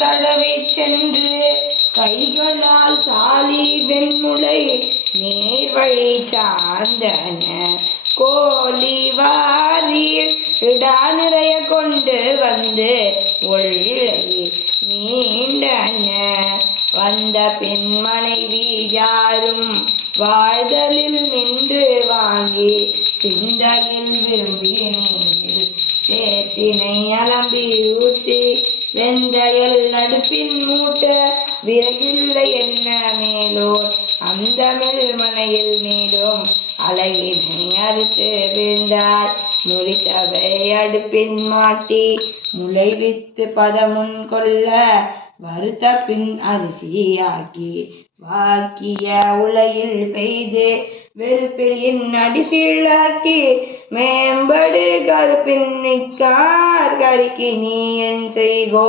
தடவை சென்று கைகளால் சாலி வெண்முளை நீர்வழி சார்ந்தன கோழி வாரில் இடா நிறைய கொண்டு வந்து உள்ளை மீண்டன வந்த பெண் மனைவி யாரும் வாழ்தலில் நின்று வாங்கி சிந்தையில் விரும்பி நீர் சேற்றினை அலம்பி ஊற்றி வெந்தையல் அடுப்பின் மூட்ட விறகில்லை என்ன மேலோர் அந்த மெல்மனையில் நீடும் அழகினை அறுத்து வீழ்ந்தார் முறித்தவை அடுப்பின் மாட்டி முளைவித்து பதமுன் கொள்ள வருத்த பின் அரிசியாக்கி வாக்கிய உலையில் பெய்து வெறுப்பெரியின் அடிசீழாக்கி மேம்படு கருப்பின் மிக்கார் கறிக்கு நீ என் செய்கோ.